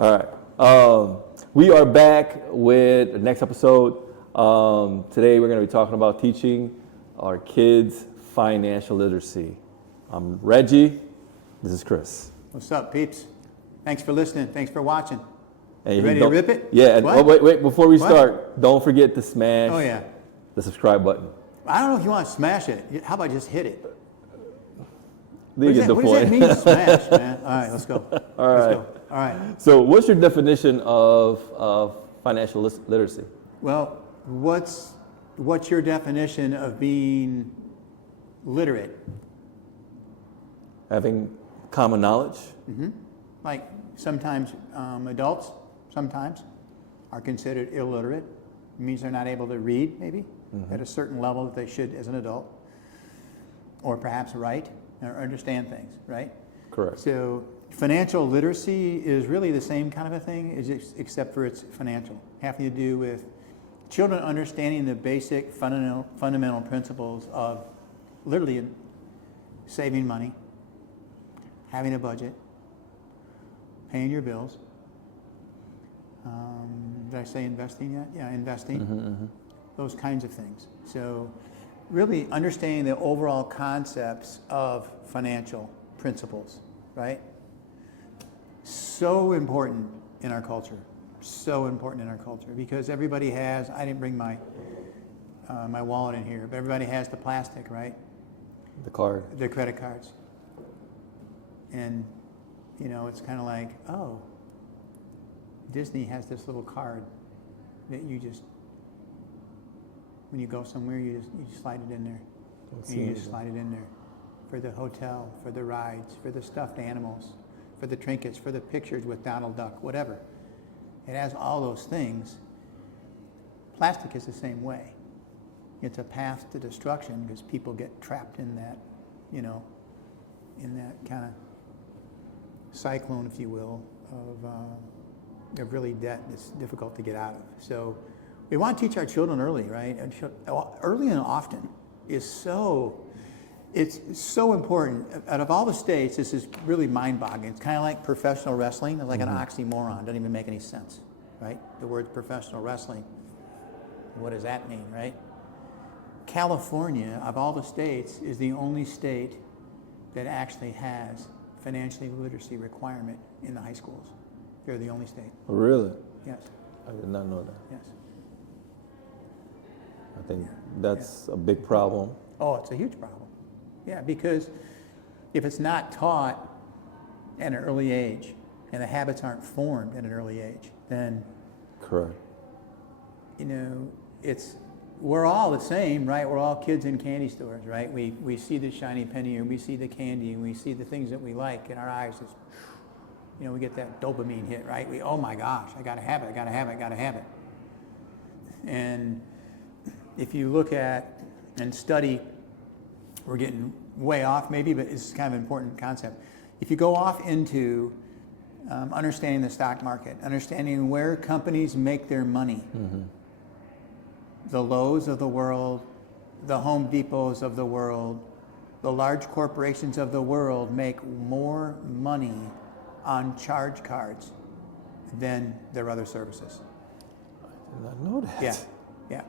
All right. We are back with the next episode. Today we're going to be talking about teaching our kids financial literacy. I'm Reggie. This is Chris. What's up, peeps? Thanks for listening. Thanks for watching. And You ready to rip it? Yeah. What? Wait. Before we start, don't forget to smash the subscribe button. I don't know if you want to smash it. How about just hit it? What does that mean, smash, man? All right, let's go. All right. All right. So what's your definition of financial literacy? Well, what's your definition of being literate? Having common knowledge? Mm-hmm. Like sometimes adults are considered illiterate. It means they're not able to read, maybe, at a certain level that they should as an adult. Or perhaps write or understand things, right? Correct. So financial literacy is really the same kind of a thing, except for it's financial, having to do with children understanding the basic fundamental principles of literally saving money, having a budget, paying your bills. Did I say investing yet? Yeah, investing. Those kinds of things. So really understanding the overall concepts of financial principles, right? So important in our culture. So important in our culture because everybody has, I didn't bring my my wallet in here, but everybody has the plastic, right? The card. Their credit cards. And, you know, it's kind of like, oh, Disney has this little card that you just, when you go somewhere, you just slide it in there. And you just slide it in there for the hotel, for the rides, for the stuffed animals, for the trinkets, for the pictures with Donald Duck, whatever. It has all those things. Plastic is the same way. It's a path to destruction because people get trapped in that, you know, in that kind of cyclone, if you will, of really debt that's difficult to get out of. So we want to teach our children early, right? Early and often is it's so important. Out of all the states, this is really mind-boggling. It's kind of like professional wrestling. It's like an oxymoron. It doesn't even make any sense, right? The word professional wrestling. What does that mean, right? California, of all the states, is the only state that actually has financial literacy requirement in the high schools. They're the only state. Really? Yes. I did not know that. Yes. I think that's a big problem. Oh, it's a huge problem. Yeah, because if it's not taught at an early age and the habits aren't formed at an early age, then correct. You know, we're all the same, right? We're all kids in candy stores, right? We see the shiny penny and we see the candy and we see the things that we like and our eyes just, you know, we get that dopamine hit, right? Oh my gosh, I gotta have it. And if you look at and study, we're getting way off maybe, but it's kind of an important concept. If you go off into understanding the stock market, understanding where companies make their money, the Lowe's of the world, the Home Depots of the world, the large corporations of the world make more money on charge cards than their other services. I did not know that. Yeah.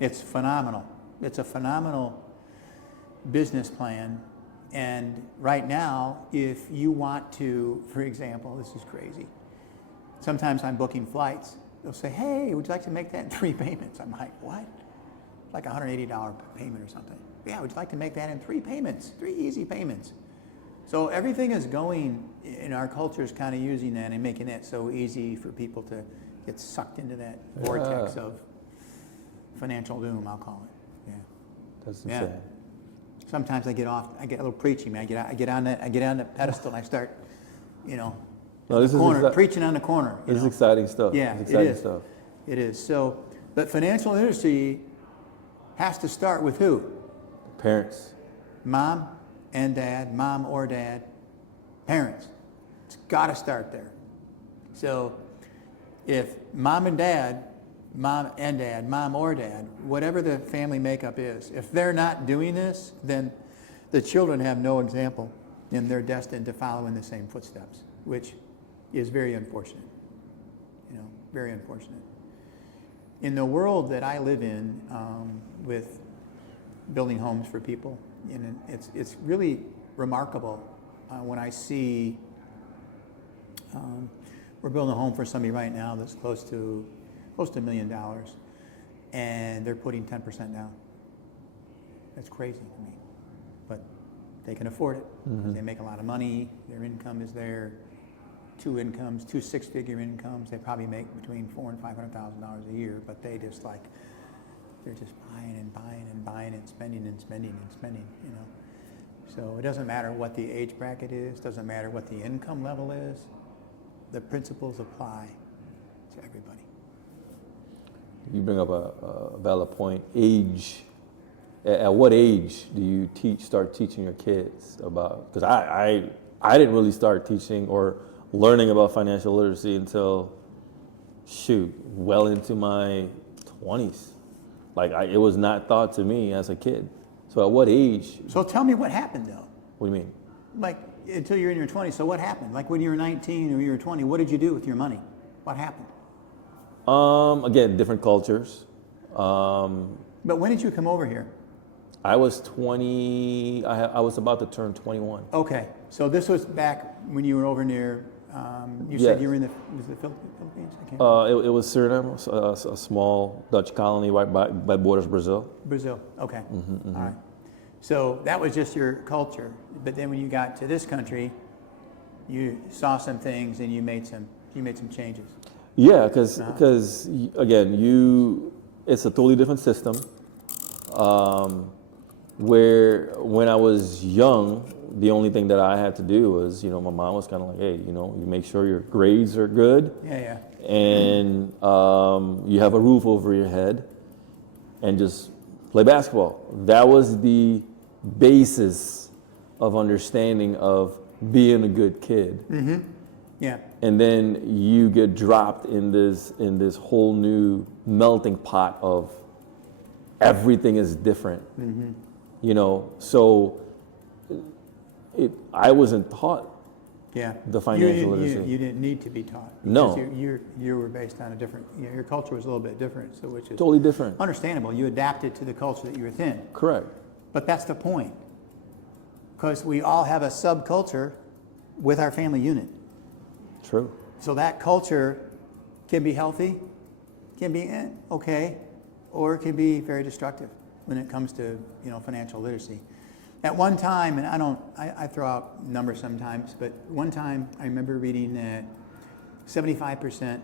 It's phenomenal. It's a phenomenal business plan. And right now, if you want to, for example, this is crazy. Sometimes I'm booking flights. They'll say, hey, would you like to make that in 3 payments? I'm like, what? Like a $180 payment or something. Yeah, would you like to make that in 3 payments? 3 easy payments. So everything is going, in our culture is kind of using that and making it so easy for people to get sucked into that vortex of financial doom, I'll call it. Yeah. That's insane. Sometimes I get a little preachy, man. I get on the pedestal and I start, you know, preaching on the corner. This is exciting stuff. Yeah, it is. So, but financial literacy has to start with who? Parents. Mom and dad, mom or dad, parents. It's got to start there. So, if mom or dad, whatever the family makeup is, if they're not doing this, then the children have no example and they're destined to follow in the same footsteps, which is very unfortunate. very unfortunate. In the world that I live in, with building homes for people, and it's really remarkable when I see we're building a home for somebody right now that's close to $1 million, and they're putting 10% down. That's crazy to me, but they can afford it. They make a lot of money. Their income is there. Two six-figure incomes. They probably make between $400,000 and $500,000 a year, but they're just buying and buying and buying and spending and spending and spending. So it doesn't matter what the age bracket is. Doesn't matter what the income level is. The principles apply to everybody. You bring up a valid point. Age. At what age do you start teaching your kids about? Because I didn't really start teaching or learning about financial literacy until, well into my 20s. It was not taught to me as a kid. So at what age? So tell me what happened, though. What do you mean? Until you're in your 20s, so what happened? When you were 19 or you were 20, what did you do with your money? What happened? Again, different cultures. But when did you come over here? I was 20, I was about to turn 21. Okay, so this was back when you were over near, you said you were in the Philippines? I can't remember. It was Suriname, a small Dutch colony right by borders Brazil. Brazil, okay, all right. So that was just your culture, but then when you got to this country, you saw some things and you made some changes. Yeah, because again, it's a totally different system. Where when I was young, the only thing that I had to do was, my mom was kind of like, hey, you make sure your grades are good. Yeah. And you have a roof over your head and just play basketball. That was the basis of understanding of being a good kid. Mm-hmm. Yeah. And then you get dropped in this whole new melting pot of everything is different. Mm-hmm. So I wasn't taught the financial literacy. You didn't need to be taught. No. You were based on a different, your culture was a little bit different, so which is totally different. Understandable. You adapted to the culture that you were within. Correct. But that's the point. Because we all have a subculture with our family unit. True. So that culture can be healthy, can be okay, or it can be very destructive when it comes to financial literacy. At one time, and I throw out numbers sometimes, but one time I remember reading that 75%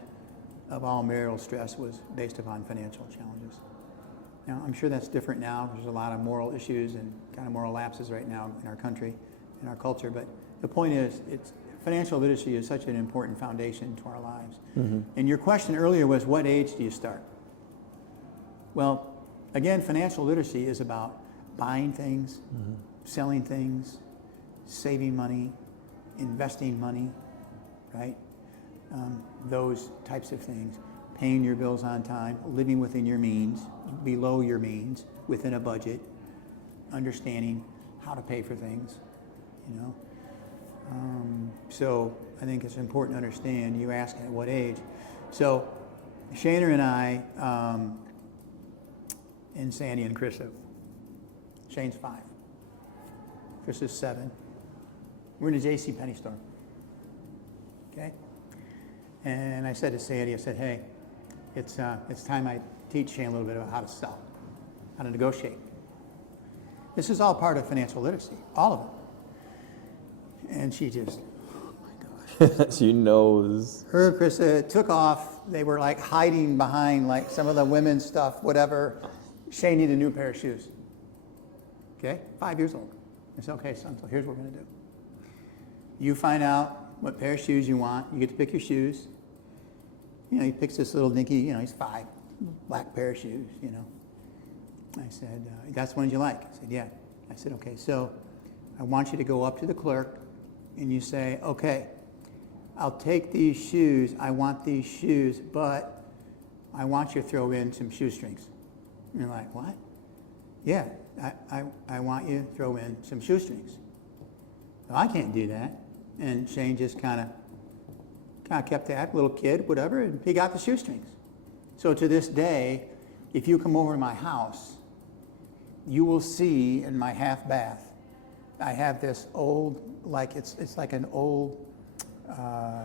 of all marital stress was based upon financial challenges. Now, I'm sure that's different now. There's a lot of moral issues and kind of moral lapses right now in our country, in our culture. But the point is, financial literacy is such an important foundation to our lives. Mm-hmm. And your question earlier was, what age do you start? Well, again, financial literacy is about buying things, selling things, saving money, investing money, right? Those types of things. Paying your bills on time, living within your means, below your means, within a budget, understanding how to pay for things, So I think it's important to understand, you ask at what age. So Shana and I, and Sandy and Chris Shane's 5. Chris is 7. We're in a JCPenney store. Okay? And I said to Sandy, hey, it's time I teach Shane a little bit about how to sell, how to negotiate. This is all part of financial literacy, all of it. And she just, oh my gosh. She knows. Her and Chris took off. They were hiding behind some of the women's stuff, whatever. Shane needed a new pair of shoes. Okay? 5 years old. I said, okay, son, so here's what we're going to do. You find out what pair of shoes you want. You get to pick your shoes. He picks this little dinky, he's 5, black pair of shoes, I said, that's the ones you like? I said, yeah. I said, okay, so I want you to go up to the clerk and you say, okay, I'll take these shoes. I want these shoes, but I want you to throw in some shoestrings. And you're like, what? Yeah, I want you to throw in some shoestrings. Well, I can't do that. And Shane just kind of kind of kept that, little kid, whatever, and he got the shoestrings. So to this day, if you come over to my house, you will see in my half bath, I have this old, like it's like an old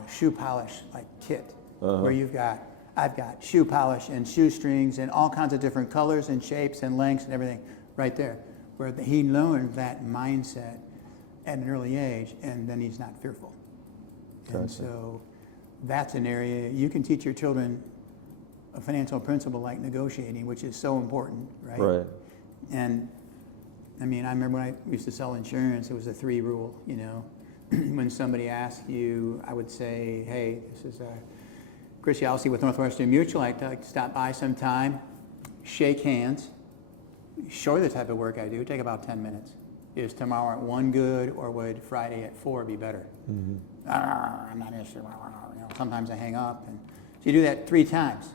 shoe polish like kit, where I've got shoe polish and shoestrings and all kinds of different colors and shapes and lengths and everything right there, where he learned that mindset at an early age, and then he's not fearful. Gotcha. And so that's an area you can teach your children a financial principle like negotiating, which is so important, right? Right. And I mean, I remember when I used to sell insurance, it was a 3 rule, you know. When somebody asked you, I would say, hey, this is Chris Yalsey with Northwestern Mutual. I'd like to stop by sometime, shake hands, show you the type of work I do, take about 10 minutes. Is tomorrow at 1 good, or would Friday at 4 be better? Mm-hmm. I'm not interested. You know, sometimes I hang up. And so you do that 3 times.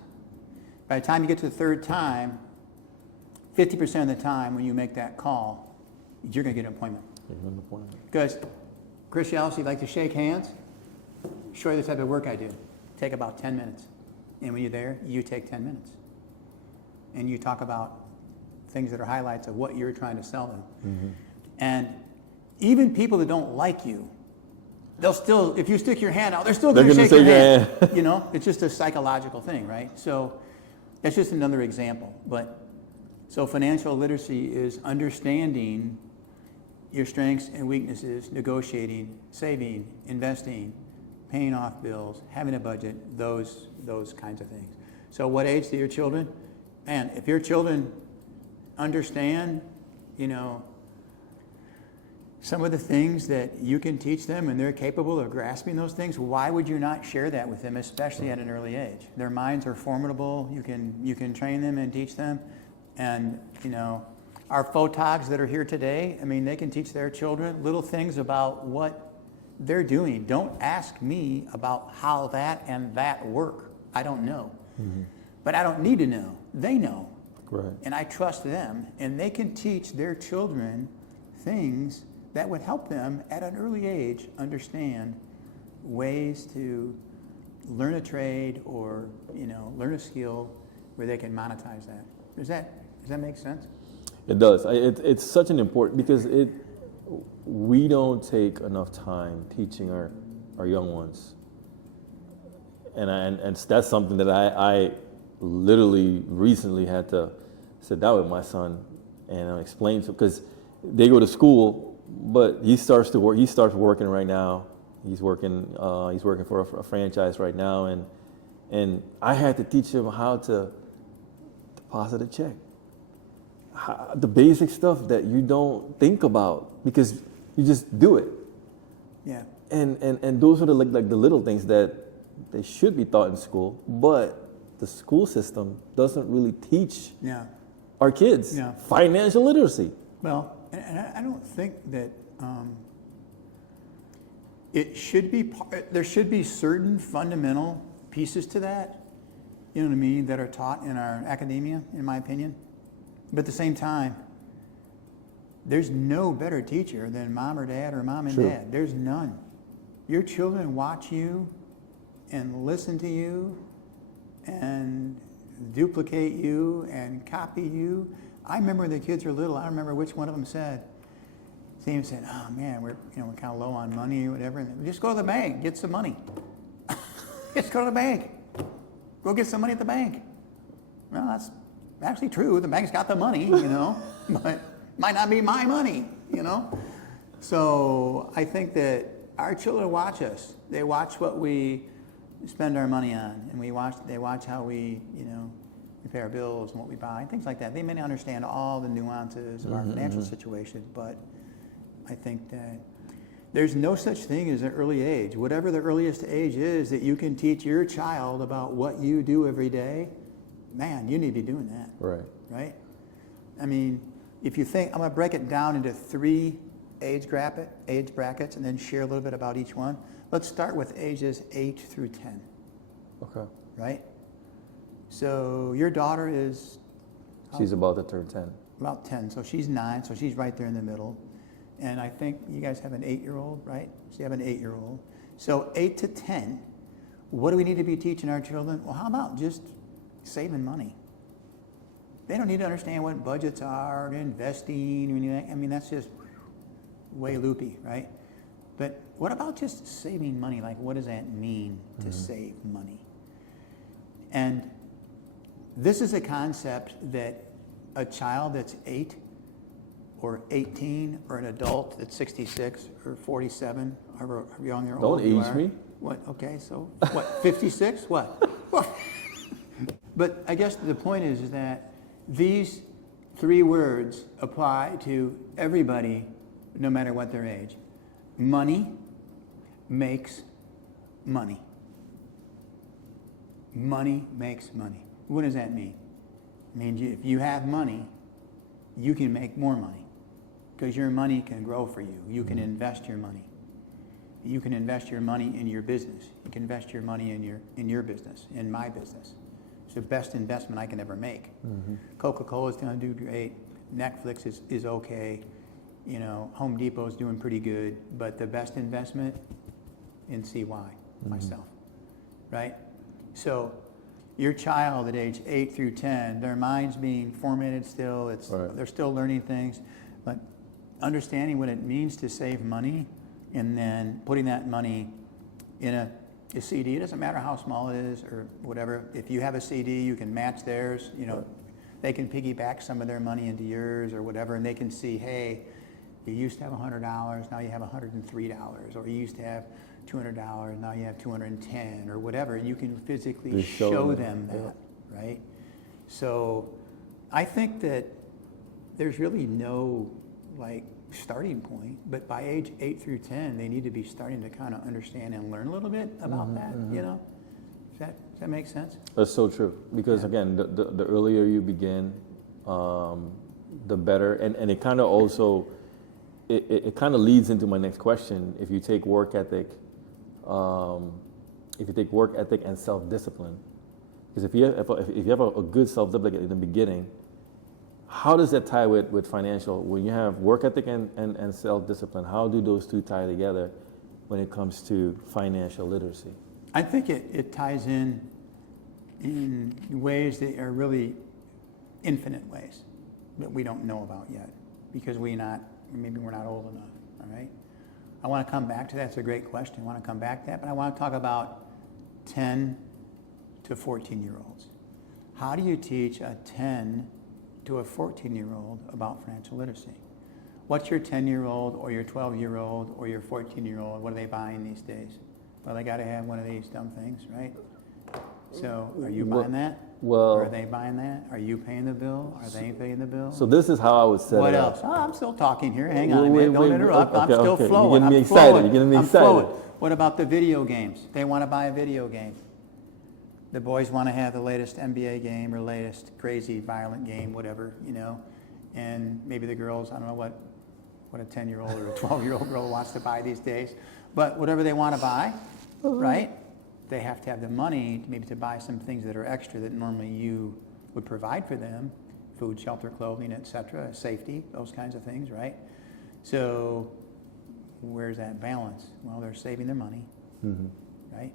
By the time you get to the 3rd time, 50% of the time when you make that call, you're going to get an appointment. Because Chris Yalsey, like to shake hands, show you the type of work I do. Take about 10 minutes. And when you're there, you take 10 minutes. And you talk about things that are highlights of what you're trying to sell them. Mm-hmm. And even people that don't like you, they'll still, if you stick your hand out, they're still going to shake your hand. You know, it's just a psychological thing, right? So that's just another example. But so financial literacy is understanding your strengths and weaknesses, negotiating, saving, investing, paying off bills, having a budget, those kinds of things. So what age do your children? Man, if your children understand, you know, some of the things that you can teach them and they're capable of grasping those things, why would you not share that with them, especially at an early age? Their minds are formidable. You can train them and teach them. And, you know, our photogs that are here today, I mean, they can teach their children little things about what they're doing. Don't ask me about how that and that work. I don't know. Mm-hmm. But I don't need to know. They know. Right. And I trust them. And they can teach their children things that would help them at an early age understand ways to learn a trade or, you know, learn a skill where they can monetize that. Does that make sense? It does. It's such an important, because we don't take enough time teaching our young ones, and that's something that I literally recently had to sit down with my son and explain to him, because they go to school, but he starts to work. He starts working right now. He's working for a franchise right now, and I had to teach him how to deposit a check. The basic stuff that you don't think about because you just do it. Yeah. And those are the little things that they should be taught in school, but the school system doesn't really teach our kids financial literacy. Well, and I don't think that it should be. There should be certain fundamental pieces to that, you know what I mean, that are taught in our academia, in my opinion. But at the same time, there's no better teacher than mom or dad or mom and True. dad. There's none. Your children watch you and listen to you and duplicate you and copy you. I remember when the kids were little, I remember which one of them said, Steve said, oh man, we're kind of low on money or whatever. And just go to the bank, get some money. Just go to the bank. Go get some money at the bank. Well, that's actually true. The bank's got the money, but might not be my money, So I think that our children watch us. They watch what we spend our money on, and they watch how we pay our bills and what we buy, things like that. They may not understand all the nuances of our financial situation, but I think that there's no such thing as an early age. Whatever the earliest age is that you can teach your child about what you do every day, man, you need to be doing that. Right? I mean, if you think, I'm going to break it down into 3 age brackets and then share a little bit about each one. Let's start with ages 8 through 10. Okay. Right? So your daughter is... She's about to turn 10. About 10. So she's 9, so she's right there in the middle. And I think you guys have an 8-year-old, right? So you have an 8-year-old. So 8 to 10, What do we need to be teaching our children? Well, how about just saving money? They don't need to understand what budgets are, or investing, or anything. I mean, that's just way loopy, right? But what about just saving money? Like, what does that mean to save money? And this is a concept that a child that's 8 or 18 or an adult that's 66 or 47, however young or old you are. Don't age me. What? Okay, so what? 56? What? But I guess the point is that these 3 words apply to everybody, no matter what their age. Money makes money. Money makes money. What does that mean? It means if you have money, you can make more money because your money can grow for you. You can invest your money. You can invest your money in your business. You can invest your money in your business, in my business. It's the best investment I can ever make. Coca-Cola is going to do great. Netflix is okay. You know, Home Depot is doing pretty good. But the best investment in CY, myself, right? So your child at age 8 through 10, their mind's being formatted still. They're still learning things. But understanding what it means to save money and then putting that money in a CD. It doesn't matter how small it is or whatever. If you have a CD, you can match theirs. You know, they can piggyback some of their money into yours or whatever, and they can see, hey, you used to have $100, now you have $103, or you used to have $200, now you have $210, or whatever, and you can physically show them that, right? So I think that there's really no starting point, but by age 8 through 10, they need to be starting to kind of understand and learn a little bit about that, you know? Does that make sense? That's so true. Because again, the earlier you begin, the better. And it kind of also, it kind of leads into my next question. If you take work ethic, and self-discipline, because if you have a good self-discipline in the beginning, how does that tie with financial? When you have work ethic and self-discipline, how do those two tie together when it comes to financial literacy? I think it ties in ways that are really infinite ways that we don't know about yet because maybe we're not old enough, all right? I want to come back to that. It's a great question. I want to come back to that, but I want to talk about 10 to 14-year-olds. How do you teach a 10 to a 14-year-old about financial literacy? What's your 10-year-old or your 12-year-old or your 14-year-old, what are they buying these days? Well, they got to have one of these dumb things, right? So are you buying that? Well, are they buying that? Are you paying the bill? Are they paying the bill? So this is how I would set what it else? up. Oh, I'm still talking here. Hang on a minute. Don't interrupt. I'm still flowing. You're getting me excited. You're getting me excited. What about the video games? They want to buy a video game. The boys want to have the latest NBA game or latest crazy violent game, whatever, you know. And maybe the girls, I don't know what a 10-year-old or a 12-year-old girl wants to buy these days. But whatever they want to buy, right? They have to have the money maybe to buy some things that are extra that normally you would provide for them, food, shelter, clothing, etc., safety, those kinds of things, right? So where's that balance? Well, they're saving their money, right?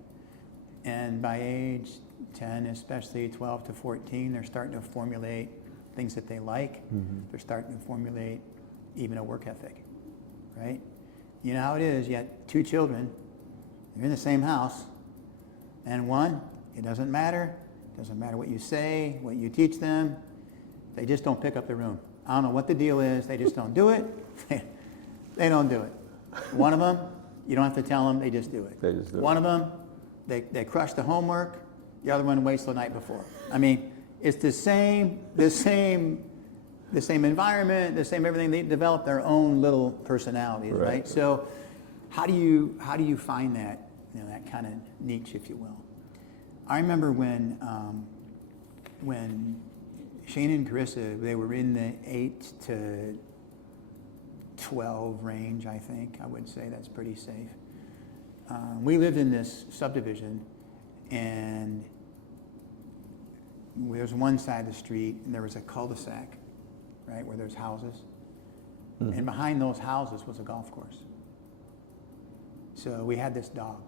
And by age 10, especially 12 to 14, they're starting to formulate things that they like. They're starting to formulate even a work ethic, right? You know how it is, you got 2 children, they're in the same house, and one, it doesn't matter what you say, what you teach them, they just don't pick up the room. I don't know what the deal is, they just don't do it. They don't do it. One of them, you don't have to tell them, they just do it. They just do it. One of them, they crush the homework, the other one waits the night before. I mean, it's the same environment, the same everything. They develop their own little personalities, right? So how do you find that, that kind of niche, if you will? I remember when Shane and Carissa, they were in the 8 to 12 range, I think. I would say that's pretty safe. We lived in this subdivision, and there was one side of the street, and there was a cul-de-sac, right, where there's houses. And behind those houses was a golf course. So we had this dog.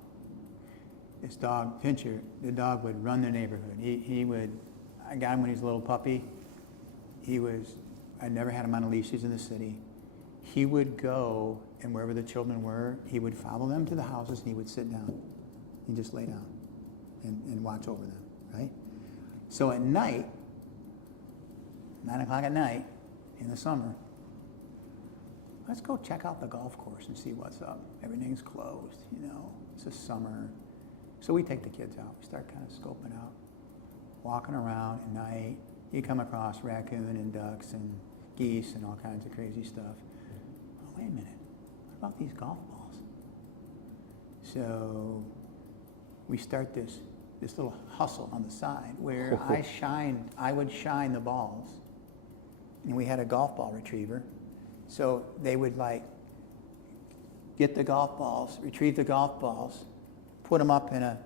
this dog, Pincher, the dog would run the neighborhood. He would, I got him when he was a little puppy. I never had him on a leash. He's in the city. He would go, and wherever the children were, he would follow them to the houses, and he would sit down and just lay down and watch over them, right? So at night, 9 o'clock at night, in the summer, let's go check out the golf course and see what's up. Everything's closed, it's the summer. So we take the kids out. We start kind of scoping out, walking around at night. You come across raccoon and ducks and geese and all kinds of crazy stuff. Oh, wait a minute, what about these golf balls? So we start this little hustle on the side where I would shine the balls. And we had a golf ball retriever. So they would get the golf balls, retrieve the golf balls, put them up in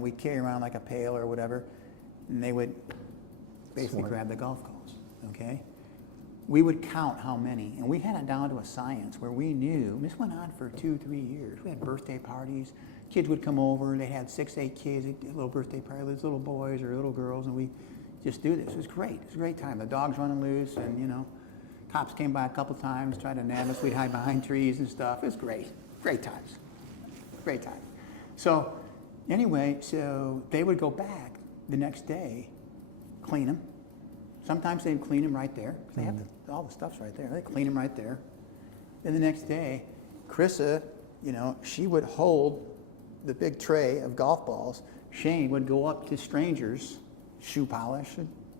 we'd carry around like a pail or whatever, and they would basically grab the golf balls, okay? We would count how many, and we had it down to a science where we knew, this went on for 2-3 years. We had birthday parties. Kids would come over, they had 6-8 kids, they'd do a little birthday party, little boys or little girls, and we just do this. It was great. It was a great time. The dogs running loose, and cops came by a couple times, tried to nab us. We'd hide behind trees and stuff. It was great. Great times. Great time. So anyway, so they would go back the next day, clean them. Sometimes they'd clean them right there. They have all the stuff's right there. They clean them right there. Then the next day, Chrissa, she would hold the big tray of golf balls. Shane would go up to strangers, shoe polish,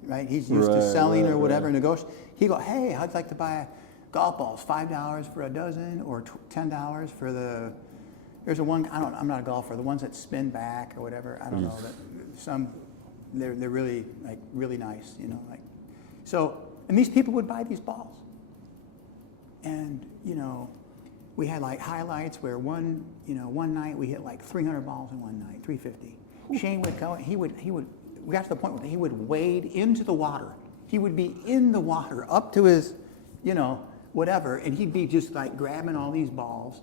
right? He's used to selling or whatever, negotiate. He'd go, hey, I'd like to buy golf balls, $5 for a dozen or $10 for there's one, I'm not a golfer, the ones that spin back or whatever, I don't know. They're really, really nice, So, and these people would buy these balls. And, we had highlights where one night we hit 300 balls in one night, 350. Shane would go, we got to the point where he would wade into the water. He would be in the water up to his, whatever, and he'd be just grabbing all these balls.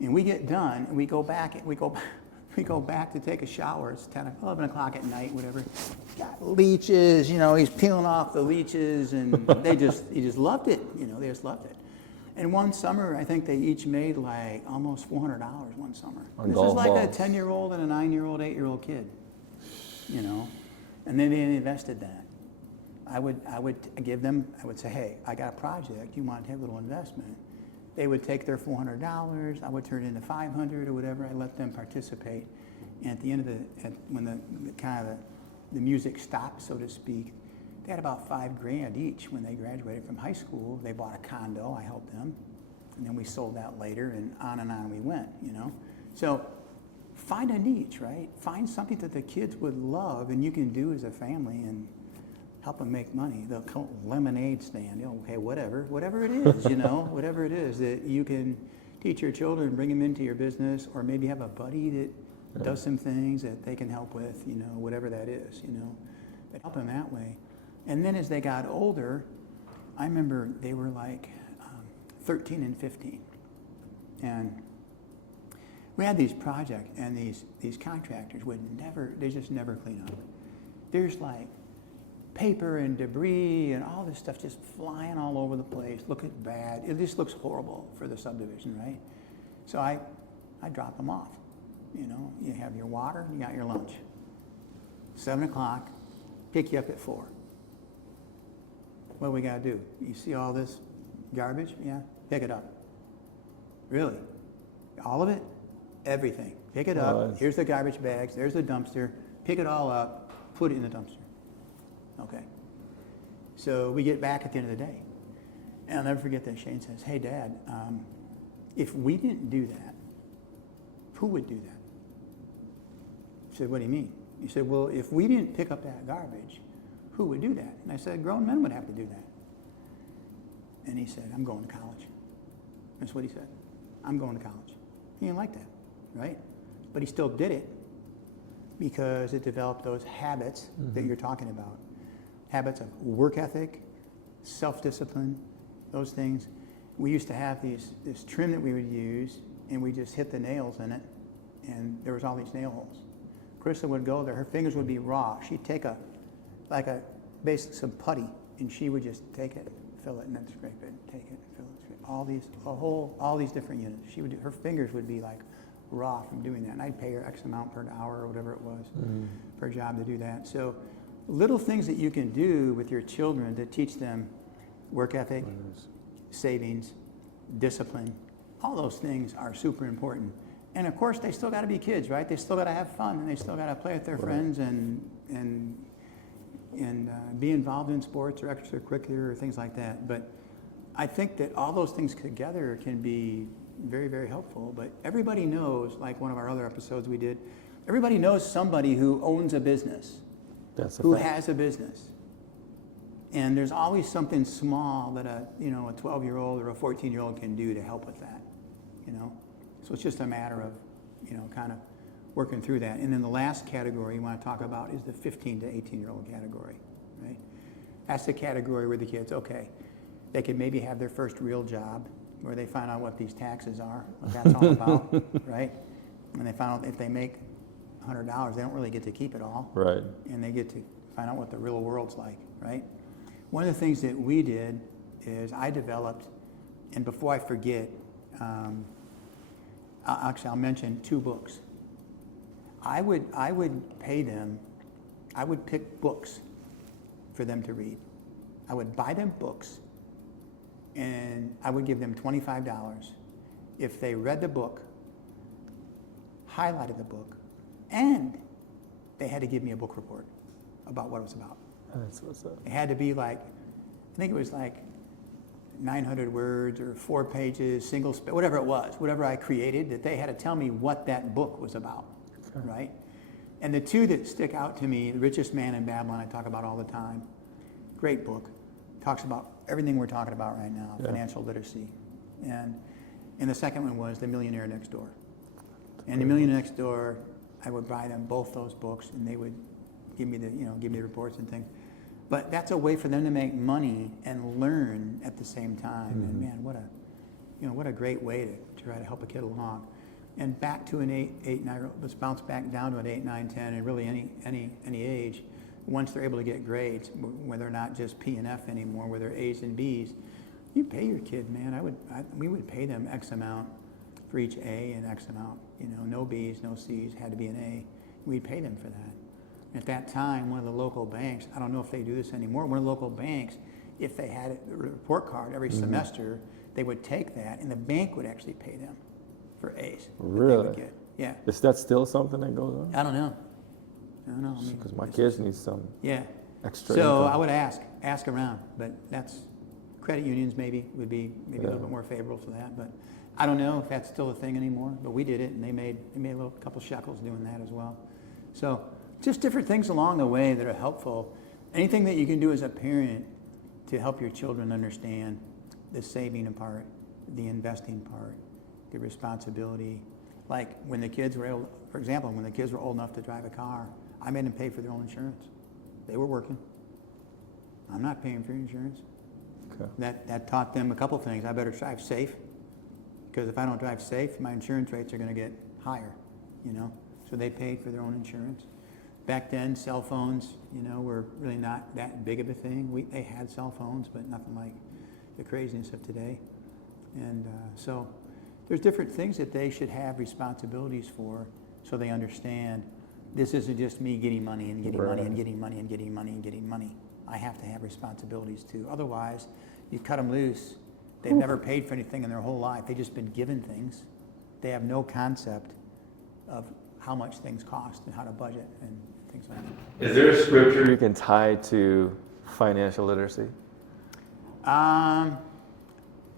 And we get done, and we go back to take a shower. It's 10, 11 o'clock at night, whatever. Got leeches, he's peeling off the leeches, and he just loved it. They just loved it. And one summer, I think they each made almost $400 one summer. This is a 10-year-old and a 9-year-old, 8-year-old kid, And then they invested that. I would give them, I would say, hey, I got a project, you want to take a little investment. They would take their $400, I would turn it into $500 or whatever, I let them participate. And at the end of when the music stopped, so to speak, they had about $5,000 each when they graduated from high school. They bought a condo, I helped them. And then we sold that later, and on we went, So find a niche, right? Find something that the kids would love and you can do as a family and help them make money. The lemonade stand, okay, whatever it is, whatever it is that you can teach your children, bring them into your business, or maybe have a buddy that does some things that they can help with, whatever that is, but help them that way. And then as they got older, I remember they were 13 and 15. And we had these projects, and these contractors they just never clean up. There's paper and debris and all this stuff just flying all over the place, looking bad. It just looks horrible for the subdivision, right? So I drop them off. You have your water, you got your lunch. 7 o'clock, pick you up at 4. What do we got to do? You see all this garbage? Yeah, pick it up. Really? All of it? Everything. Pick it up. Here's the garbage bags. There's the dumpster. Pick it all up. Put it in the dumpster. Okay. So we get back at the end of the day. And I'll never forget that Shane says, hey, Dad, if we didn't do that, who would do that? I said, what do you mean? He said, well, if we didn't pick up that garbage, who would do that? And I said, grown men would have to do that. And he said, I'm going to college. That's what he said. I'm going to college. He didn't like that, right? But he still did it because it developed those habits that you're talking about. Habits of work ethic, self-discipline, those things. We used to have this trim that we would use, and we just hit the nails in it, and there was all these nail holes. Krista would go there, her fingers would be raw. She'd take basically some putty, and she would just take it, fill it, and then scrape it, take it, fill it, scrape it. All these different units. Her fingers would be like raw from doing that. And I'd pay her X amount per hour or whatever it was per job to do that. So little things that you can do with your children to teach them work ethic, savings, discipline, all those things are super important. And of course, they still got to be kids, right? They still got to have fun, and they still got to play with their friends and be involved in sports or extracurricular or things like that. But I think that all those things together can be very, very helpful. But everybody knows, like one of our other episodes we did, everybody knows somebody who owns a business, who has a business. And there's always something small that a 12-year-old or a 14-year-old can do to help with that, So it's just a matter of, kind of working through that. And then the last category you want to talk about is the 15 to 18-year-old category, right? That's the category where the kids, okay, they could maybe have their first real job where they find out what these taxes are, what that's all about, right? And they find out if they make $100, they don't really get to keep it all. Right. And they get to find out what the real world's like, right? One of the things that we did is I developed, and before I forget, I'll mention 2 books. I would pay them, I would pick books for them to read. I would buy them books, and I would give them $25 if they read the book, highlighted the book, and they had to give me a book report about what it was about. That's what's up. It had to be like, I think it was like 900 words or 4 pages, whatever it was, whatever I created, that they had to tell me what that book was about, right? And the 2 that stick out to me, The Richest Man in Babylon, I talk about all the time. Great book. Talks about everything we're talking about right now, financial literacy. And the second one was The Millionaire Next Door. And The Millionaire Next Door, I would buy them both those books, and they would give me the reports and things. But that's a way for them to make money and learn at the same time. And man, what a great way to try to help a kid along. And back to an 8, 9-year-old, let's bounce back down to an 8, 9, 10, and really any age. Once they're able to get grades, where they're not just P and F anymore, where they're A's and B's, you pay your kid, man. We would pay them X amount for each A and X amount. No B's, no C's, had to be an A. We'd pay them for that. At that time, one of the local banks, I don't know if they do this anymore, one of the local banks, if they had a report card every semester, they would take that, and the bank would actually pay them for A's. Really? Yeah. Is that still something that goes on? I don't know. Because my kids need some extra So income. I would ask around, but that's credit unions maybe would be a little bit more favorable for that. But I don't know if that's still a thing anymore. But we did it, and they made a couple shekels doing that as well. So just different things along the way that are helpful. Anything that you can do as a parent to help your children understand the saving part, the investing part, the responsibility. Like when the kids were able, for example, when the kids were old enough to drive a car, I made them pay for their own insurance. They were working. I'm not paying for your insurance. Okay. That taught them a couple things. I better drive safe, because if I don't drive safe, my insurance rates are going to get higher, So they paid for their own insurance. Back then, cell phones, were really not that big of a thing. They had cell phones, but nothing like the craziness of today. And so there's different things that they should have responsibilities for, so they understand this isn't just me getting money and getting money and getting money and getting money and getting money. I have to have responsibilities too. Otherwise, you cut them loose. They've never paid for anything in their whole life. They've just been given things. They have no concept of how much things cost and how to budget and things like that. Is there a scripture you can tie to financial literacy?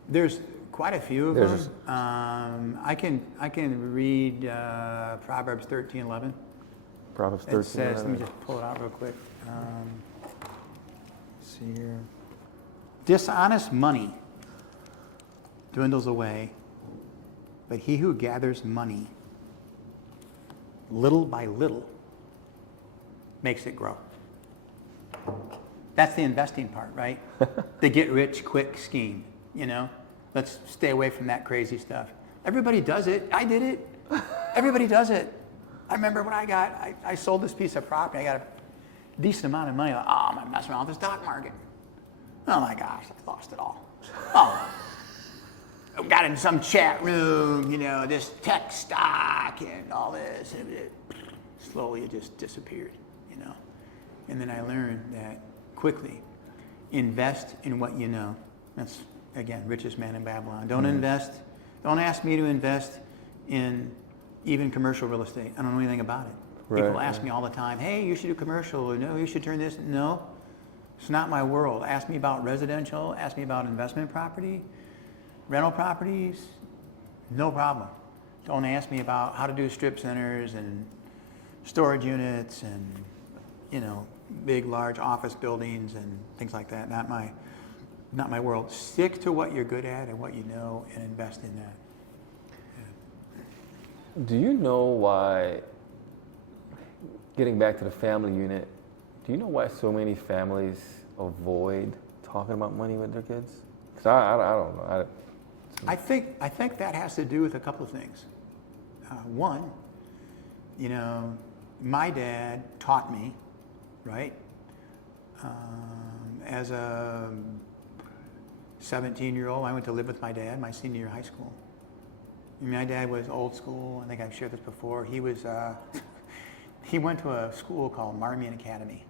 There's quite a few of them. I can read Proverbs 13:11. Proverbs 13:11. It says, let me just pull it out real quick. Let's see here. Dishonest money dwindles away, but he who gathers money little by little makes it grow. That's the investing part, right? The get rich quick scheme, Let's stay away from that crazy stuff. Everybody does it. I did it. Everybody does it. I remember when I sold this piece of property, I got a decent amount of money. Like, oh, I'm messing around with the stock market. Oh my gosh, I lost it all. Oh, I got in some chat room, this tech stock and all this. And slowly it just disappeared, And then I learned that quickly, invest in what you know. That's, again, richest man in Babylon. Don't ask me to invest in even commercial real estate. I don't know anything about it. People ask me all the time, hey, you should do commercial. No, you should turn this. No, it's not my world. Ask me about residential. Ask me about investment property, rental properties. No problem. Don't ask me about how to do strip centers and storage units and, big, large office buildings and things like that. Not my world. Stick to what you're good at and what you know and invest in that. Do you know why, getting back to the family unit, do you know why so many families avoid talking about money with their kids? Because I don't know. I think that has to do with a couple of things. One, my dad taught me, right? As a 17-year-old, I went to live with my dad my senior year of high school. My dad was old school. I think I've shared this before. He went to a school called Marmion Academy,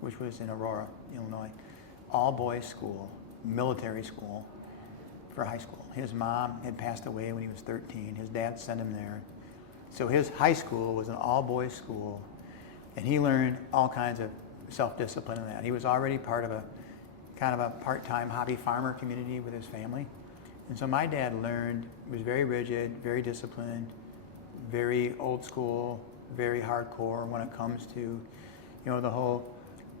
which was in Aurora, Illinois. All boys school, military school for high school. His mom had passed away when he was 13. His dad sent him there. So his high school was an all boys school, and he learned all kinds of self-discipline in that. He was already part of a kind of a part-time hobby farmer community with his family. And so my dad was very rigid, very disciplined, very old school, very hardcore when it comes to, the whole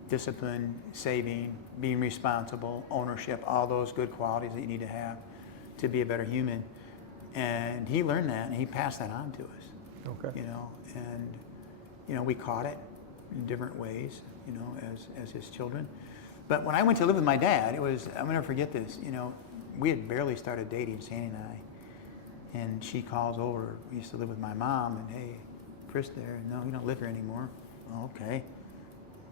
discipline, saving, being responsible, ownership, all those good qualities that you need to have to be a better human. And he learned that, and he passed that on to us. Okay. And we caught it in different ways, as his children. But when I went to live with my dad, I'm gonna never forget this, we had barely started dating, Sandy and I, and she calls over. We used to live with my mom, and hey, Chris there. No, you don't live here anymore. Oh, okay.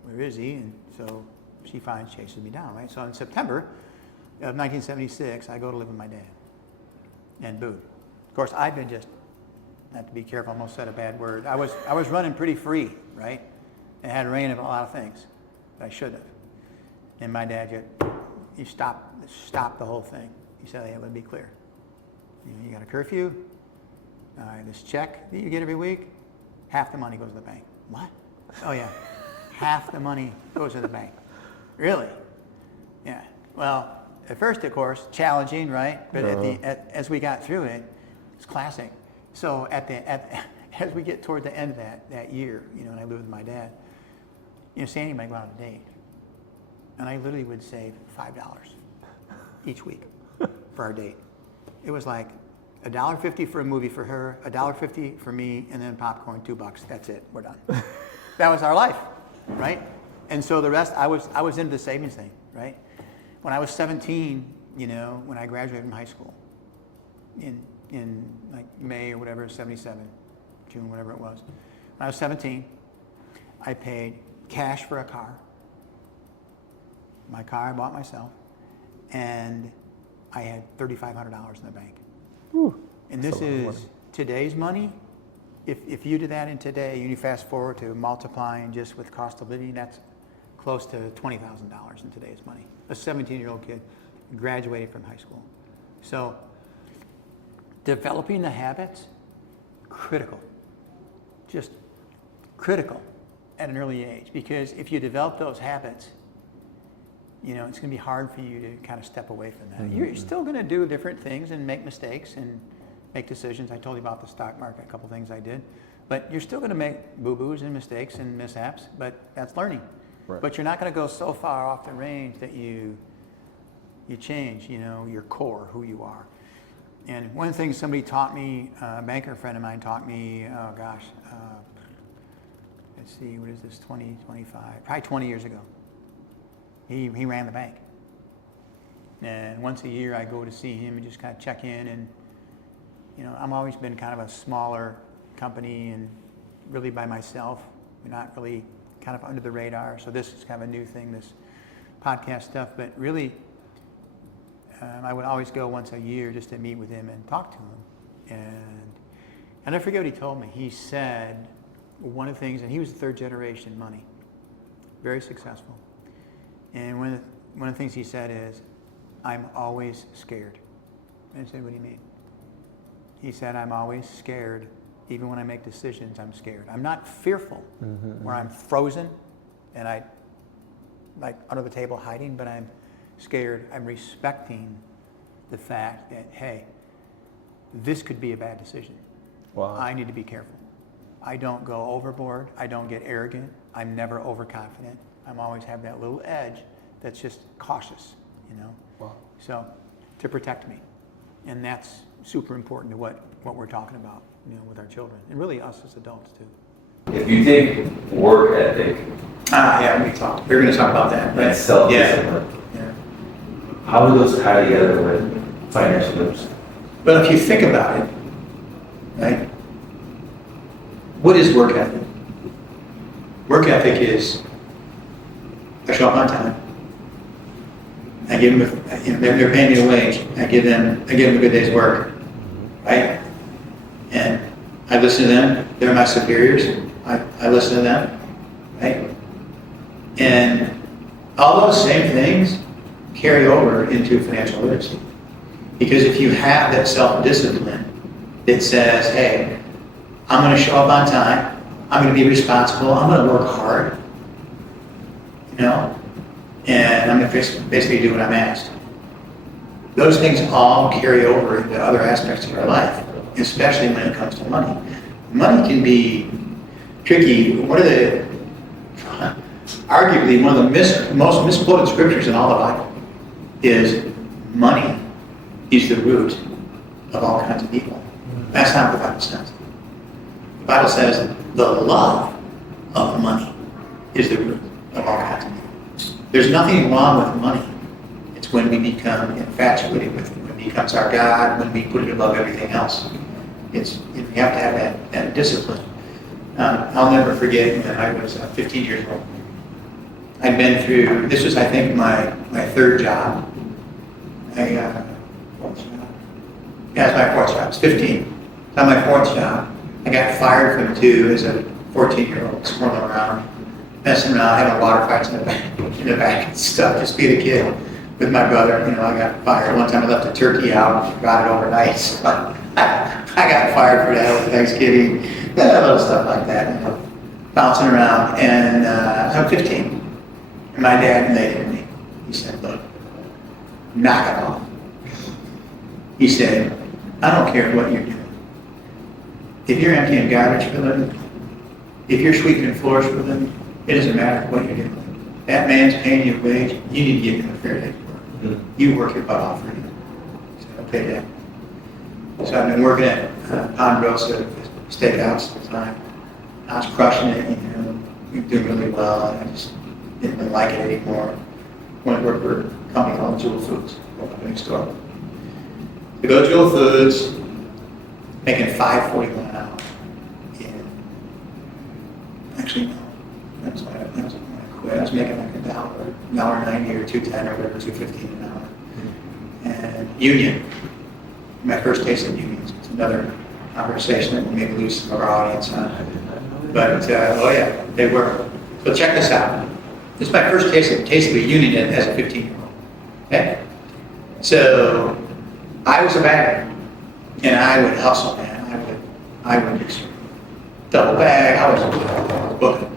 Where is he? And so she finds, chases me down, right? So in September of 1976, I go to live with my dad. And boom. Of course, I've been just, not to be careful, I almost said a bad word. I was running pretty free, right? And had reign of a lot of things that I should have. And my dad he stopped the whole thing. He said, hey, let me be clear. You got a curfew. This check that you get every week, half the money goes to the bank. What? Oh yeah, half the money goes to the bank. Really? Yeah. Well, at first, of course, challenging, right? But as we got through it, it's classic. So as we get toward the end of that year, and I lived with my dad, Sandy might go on a date, and I literally would save $5 each week for our date. It was like $1.50 for a movie for her, $1.50 for me, and then popcorn, $2. That's it. We're done. That was our life, right? And so the rest, I was into the savings thing, right? When I was 17, when I graduated from high school, in like May or whatever, 77, June, whatever it was. When I was 17, I paid cash for a car. My car I bought myself, and I had $3,500 in the bank. Whew. And this is today's money. If you did that in today, and you fast forward to multiplying just with cost of living, that's close to $20,000 in today's money. A 17-year-old kid graduated from high school. So developing the habits, critical. Just critical at an early age, because if you develop those habits, it's going to be hard for you to kind of step away from that. Mm-hmm. You're still going to do different things and make mistakes and make decisions. I told you about the stock market, a couple things I did. But you're still going to make boo-boos and mistakes and mishaps, but that's learning. Right. But you're not going to go so far off the range that you change, your core, who you are. And one of the things somebody taught me, a banker friend of mine taught me, let's see, what is this, 20, 25, probably 20 years ago. He ran the bank. And once a year I go to see him and just kind of check in, and I've always been kind of a smaller company and really by myself. We're not really kind of under the radar. So this is kind of a new thing, this podcast stuff. But really, I would always go once a year just to meet with him and talk to him. And I forget what he told me. He said one of the things, and he was third generation money, very successful. And one of the things he said is, I'm always scared. And I said, what do you mean? He said, I'm always scared. Even when I make decisions, I'm scared. I'm not fearful, where I'm frozen and I like under the table hiding, but I'm scared. I'm respecting the fact that, hey, this could be a bad decision. Wow. I need to be careful. I don't go overboard. I don't get arrogant. I'm never overconfident. I'm always have that little edge that's just cautious, you know. Wow. So to protect me. And that's super important to what we're talking about, you know, with our children. And really us as adults too. If you take work ethic Yeah, we're going to talk about that. and self-discipline, Yeah. how do those tie together with financial literacy? But if you think about it, right? What is work ethic? Work ethic is I show up on time. I give them, they're paying me a wage. I give them a good day's work, right? And I listen to them. They're my superiors. I listen to them, right? And all those same things carry over into financial literacy. Because if you have that self-discipline that says, hey, I'm going to show up on time, I'm going to be responsible, I'm going to work hard, you know, and I'm going to basically do what I'm asked. Those things all carry over into other aspects of our life, especially when it comes to money. Money can be tricky. Arguably one of the most misquoted scriptures in all the Bible is money is the root of all kinds of evil. That's not what the Bible says. The Bible says the love of money is the root of all kinds of evil. There's nothing wrong with money. It's when we become infatuated with it, when it becomes our God, when we put it above everything else. You have to have that discipline. I'll never forget when I was 15 years old. I'd been through, this was I think my third job. Fourth job. Yeah, it was my fourth job. I was 15. On my fourth job, I got fired from 2 as a 14-year-old, squirreling around, messing around, having water fights in the back and stuff, just being a kid with my brother. You know, I got fired. One time I left a turkey out, brought it overnight. So I got fired for that over Thanksgiving. A little stuff like that, you know, bouncing around. And I'm 15. And my dad laid at me. He said, look, knock it off. He said, I don't care what you're doing. If you're emptying garbage for a living, if you're sweeping floors for a living, it doesn't matter what you're doing. That man's paying you a wage, you need to give him a fair day's work. You work your butt off for him. So okay, Dad. So I've been working at Ponderosa Steakhouse at the time. I was crushing it, you know, we were doing really well, and I just didn't really like it anymore. Went to work for a company called Jewel Foods, opened next door. To go to Jewel Foods, making $5.41 an hour. And actually, no, that's when I quit. I was making like $1.90 or $2.10 or whatever, $2.15 an hour. And union, my first taste of unions. It's another conversation that will maybe lose some of our audience on. But oh yeah, they were. So check this out. This is my first taste of a union as a 15-year-old. Okay, so I was a bagger, and I would hustle, man. I would just double bag. I was booking.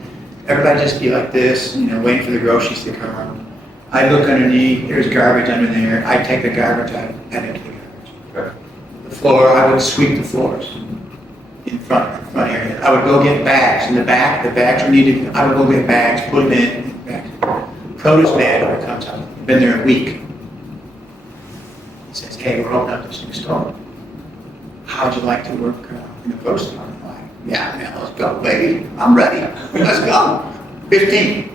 Everybody just be like this, you know, waiting for the groceries to come. I'd look underneath. There's garbage under there. I'd take the garbage. I'd empty the garbage. The floor. I would sweep the floors in front area. I would go get bags in the back. The bags were needed. I would go get bags, put them in bags. Produce man comes out. Been there a week. He says, "Hey, we're opening up this new store. How'd you like to work in the produce store?" I'm like, "Yeah, man, let's go, baby. I'm ready. Let's go." 15.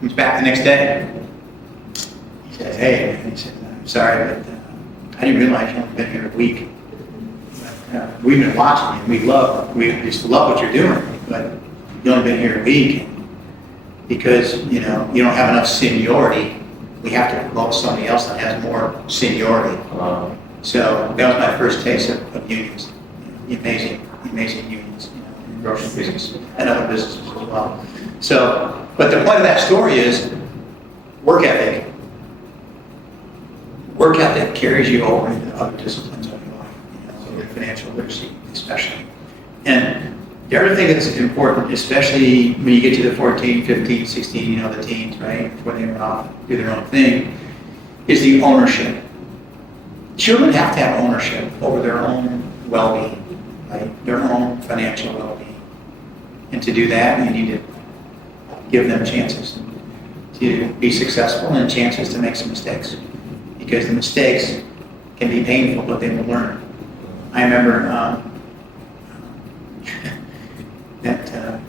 Comes back the next day. He says, "Hey," he said, "I'm sorry, but I didn't realize you only been here a week. we've been watching you. We just love what you're doing, but you've only been here a week because, you know, you don't have enough seniority. We have to promote somebody else that has more seniority. So that was my first taste of unions, amazing unions, you know, in grocery business and other businesses as well. So, but the point of that story is work ethic. Work ethic carries you over into other disciplines of your life, you know, financial literacy especially. And the other thing that's important, especially when you get to the 14, 15, 16, you know, the teens, right, before they run off, do their own thing, is the ownership. Children have to have ownership over their own well-being, right, their own financial well-being. And to do that, you need to give them chances to be successful and chances to make some mistakes. Because the mistakes can be painful, but they will learn. I remember that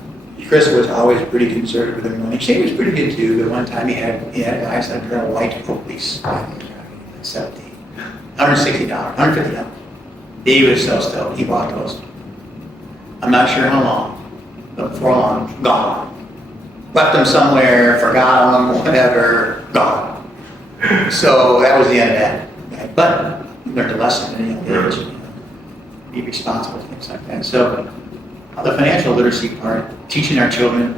Chris was always pretty conservative with money. She was pretty good too, but one time he had a guy said a white police at 17. $160, $150. He was so stoked. He bought those. I'm not sure how long, but before long, gone. Left them somewhere, forgot them, whatever, gone. So that was the end of that. But we learned a lesson at a young age. Be responsible, things like that. So the financial literacy part, teaching our children,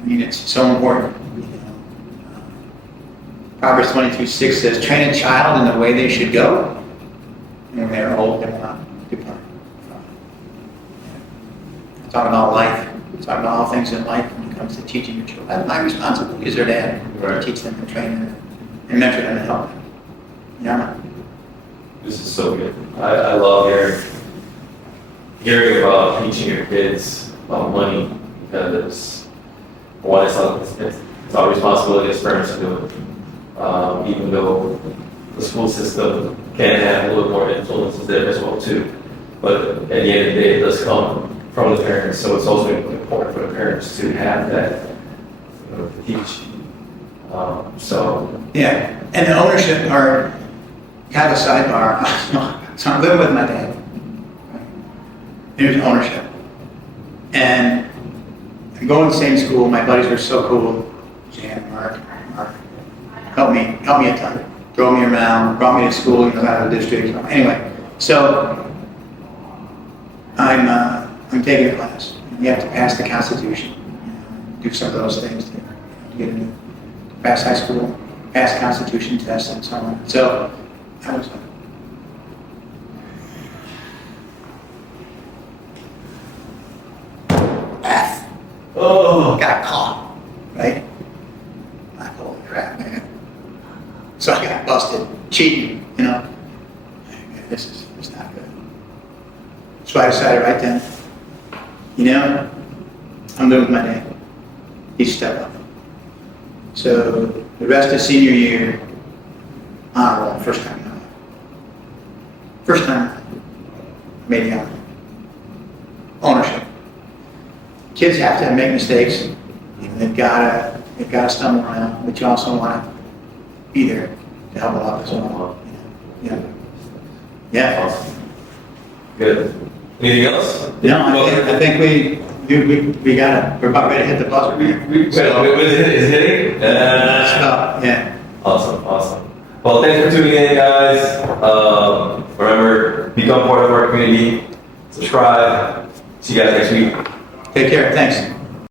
I mean, it's so important. You know, Proverbs 22:6 says, train a child in the way they should go, and when they're old, they will not depart from it. Talk about life. Talk about all things in life when it comes to teaching your children. That's my responsibility as their dad, to teach them and train them and mentor them and help them. Yeah. This is so good. I love hearing about teaching your kids about money, because one, it's our responsibility as parents to do it. Even though the school system can have a little more influences there as well too. But at the end of the day, it does come from the parents, so it's also important for the parents to have that, you know, to teach. Yeah, and the ownership part, kind of a sidebar. So I'm living with my dad. There's ownership. And I'm going to the same school. My buddies are so cool. Jan, Mark. Help me a ton. Drove me around, brought me to school, you know, out of the district. Anyway, so I'm taking a class. You have to pass the Constitution. Do some of those things to get into pass high school, pass Constitution tests, and so on. So that was got caught, right? Like, holy crap, man. So I got busted cheating, you know. This is not good. So I decided right then, you know, I'm living with my dad. He stepped up. So the rest of senior year, honor roll, first time in my life. First time I made the honor. Ownership. Kids have to make mistakes. You know, they've got to stumble around, but you also want to be there to help them out as well. Yeah. Yeah. Awesome. Good. Anything else? No, I think we got it. We're about ready to hit the buzzer. Is it hitting? Yeah. Awesome. Well, thanks for tuning in, guys. Remember, become part of our community. Subscribe. See you guys next week. Take care. Thanks.